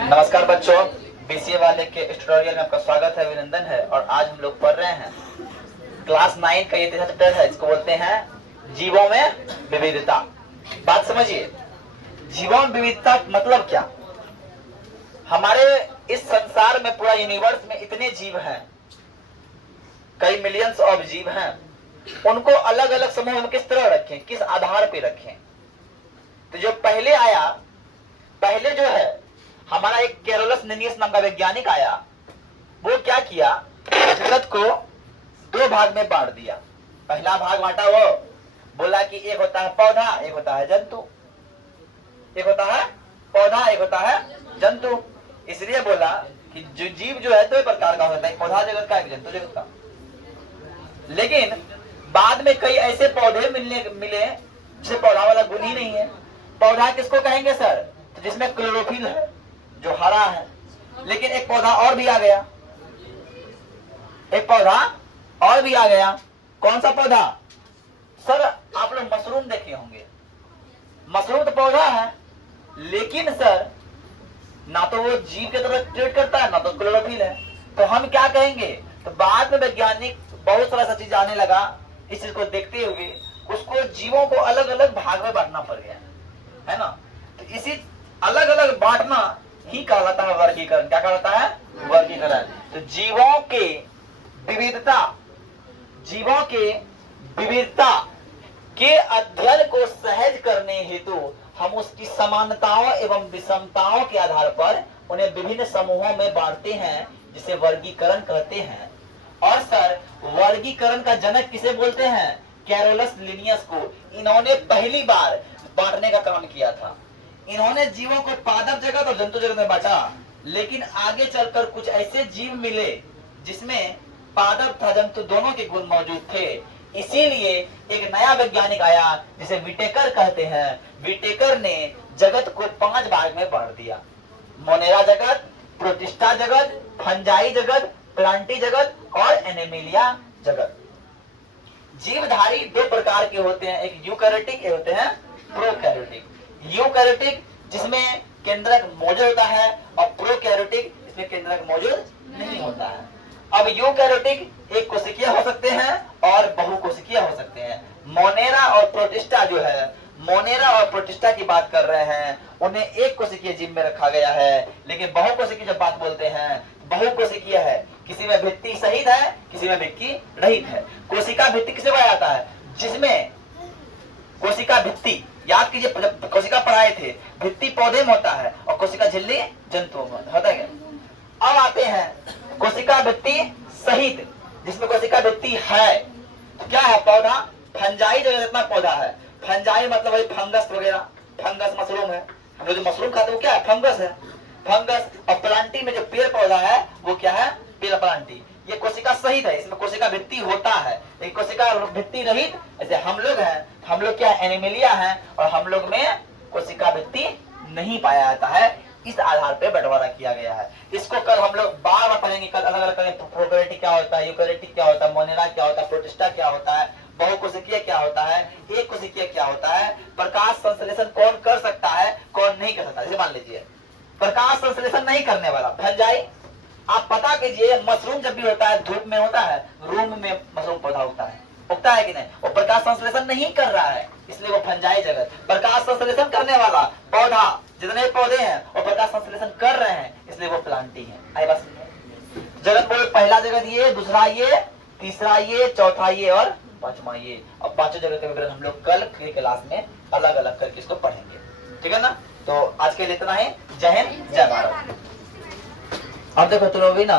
नमस्कार बच्चों, बीसीए वाले के ट्यूटोरियल में आपका स्वागत है, अभिनंदन है। और आज हम लोग पढ़ रहे हैं क्लास 9 का ये तीसरा चैप्टर है, इसको बोलते हैं जीवों में विविधता। बात समझिए, जीवों में विविधता मतलब क्या। हमारे इस संसार में, पूरा यूनिवर्स में इतने जीव हैं, कई मिलियंस ऑफ जीव हैं। उनको अलग अलग समूह में किस तरह रखें, किस आधार पे रखें। तो जो पहले आया, पहले जो है हमारा एक कैरोलस लिनियस नाम का वैज्ञानिक आया। वो क्या किया, जगत को दो भाग में बांट दिया। पहला भाग बांटा, वो बोला कि एक होता है पौधा, एक होता है जंतु। एक होता है पौधा, एक होता है जंतु। इसलिए बोला कि जो जीव जो है दो प्रकार का होता है, पौधा जगत का, एक जंतु जगत का। लेकिन बाद में कई ऐसे पौधे मिले जिसे पौधा वाला गुण ही नहीं है। पौधा किसको कहेंगे सर? तो जिसमें क्लोरोफिल है, जो हरा है। लेकिन एक पौधा और भी आ गया, एक पौधा और भी आ गया। कौन सा पौधा सर? आप लोग मशरूम देखे होंगे। मशरूम तो पौधा है, लेकिन सर ना तो वो जीव की तरह ट्रीट करता है, ना तो क्लोरोफिल है। तो हम क्या कहेंगे? तो बाद में वैज्ञानिक बहुत सारा चीज आने लगा। इस चीज को देखते हुए उसको जीवों को अलग अलग भाग में बांटना पड़ गया, है ना। तो इसी अलग अलग बांटना ही कहलाता है वर्गीकरण। क्या कहलाता है? वर्गीकरण। तो जीवों के विविधता, जीवों के विविधता के अध्ययन को सहज करने हेतु हम उसकी समानताओं एवं विषमताओं के आधार पर उन्हें विभिन्न समूहों में बांटते हैं, जिसे वर्गीकरण कहते हैं। और सर, वर्गीकरण का जनक किसे बोलते हैं? कैरोलस लिनियस को। इन्होंने पहली बार बांटने का काम किया था। इन्होंने जीवों को पादप जगत और जंतु जगत में बांटा। लेकिन आगे चलकर कुछ ऐसे जीव मिले जिसमें पादप तथा जंतु दोनों के गुण मौजूद थे। इसीलिए एक नया वैज्ञानिक आया जिसे विटेकर कहते हैं। विटेकर ने जगत को 5 भाग में बांट दिया: मोनेरा जगत, प्रोटिस्टा जगत, फंजाई जगत, प्लांटी जगत और एनिमेलिया जगत। जीवधारी दो प्रकार के होते हैं, एक यूकैरियोटिक, एक होते हैं प्रोकैरियोटिक। यूकैरियोटिक जिसमें केंद्रक मौजूद होता है, और प्रोकैरियोटिक जिसमें केंद्रक मौजूद नहीं होता है। अब यूकैरियोटिक एक कोशिकीय हो सकते हैं और बहुकोशिकीय हो सकते हैं। मोनेरा और प्रोटिस्टा जो है, मोनेरा और प्रोटिस्टा की बात कर रहे हैं, उन्हें एक कोशिकीय जीव में रखा गया है। लेकिन बहुकोशिकीय जब बात बोलते हैं, बहुकोशिकीय है, किसी में भित्ति सहित है, किसी में भित्ति रहित है। कोशिका भित्ति किसे बोला जाता है? जिसमें कोशिका भित्ति, याद कीजिए जब कोशिका पढ़ाए थे, भित्ति पौधे में होता है और कोशिका झिल्ली जंतुओं में होता है। अब आते हैं कोशिका भित्ति सहित, जिसमें कोशिका भित्ति है। क्या है? पौधा। फंजाई जो जितना पौधा है, फंजाई मतलब वही फंगस वगैरह, फंगस मशरूम है। हम लोग जो मशरूम खाते हैं वो क्या है? फंगस है, फंगस। और प्लांटी में जो पेड़ पौधा है वो क्या है? पेड़ प्लांटी। ये कोशिका सहित है, इसमें कोशिका भित्ति होता है। एक कोशिका भित्ति रहित, ऐसे हम लोग हैं, हम लोग क्या एनिमेलिया हैं, और हम लोग में कोशिका भित्ति नहीं पाया जाता है। इस आधार पे बंटवारा किया गया है। इसको कल हम लोग बार बार पढ़ेंगे, कल अलग अलग करेंगे। प्रोकैरियोटिक क्या होता है, यूकैरियोटिक क्या होता है, मोनेरा क्या होता है, प्रोटिस्टा क्या होता है, बहुकोशिकीय क्या होता है, एक कोशिकीय क्या होता है, प्रकाश संश्लेषण कौन कर सकता है, कौन नहीं कर सकता। जैसे मान लीजिए प्रकाश संश्लेषण नहीं करने वाला फंजाई। आप पता कीजिए, मशरूम जब भी होता है धूप में होता है, रूम में मशरूम पौधा उगता है कि नहीं? वो प्रकाश संश्लेषण नहीं कर रहा है, इसलिए वो फंजाई जगत। प्रकाश संश्लेषण करने वाला पौधा, जितने पौधे हैं वो प्रकाश संश्लेषण कर रहे हैं, इसलिए वो प्लांटी है। आई बस जगत बोले, पहला जगत ये, दूसरा ये, तीसरा ये, चौथा ये और पांचवा ये। और पांचों जगत के विवरण हम लोग कल की क्लास में अलग अलग करके इसको पढ़ेंगे, ठीक है ना। तो आज के लिए इतना ही। जय हिंद, जय भारत। अब देखो चलो भी ना,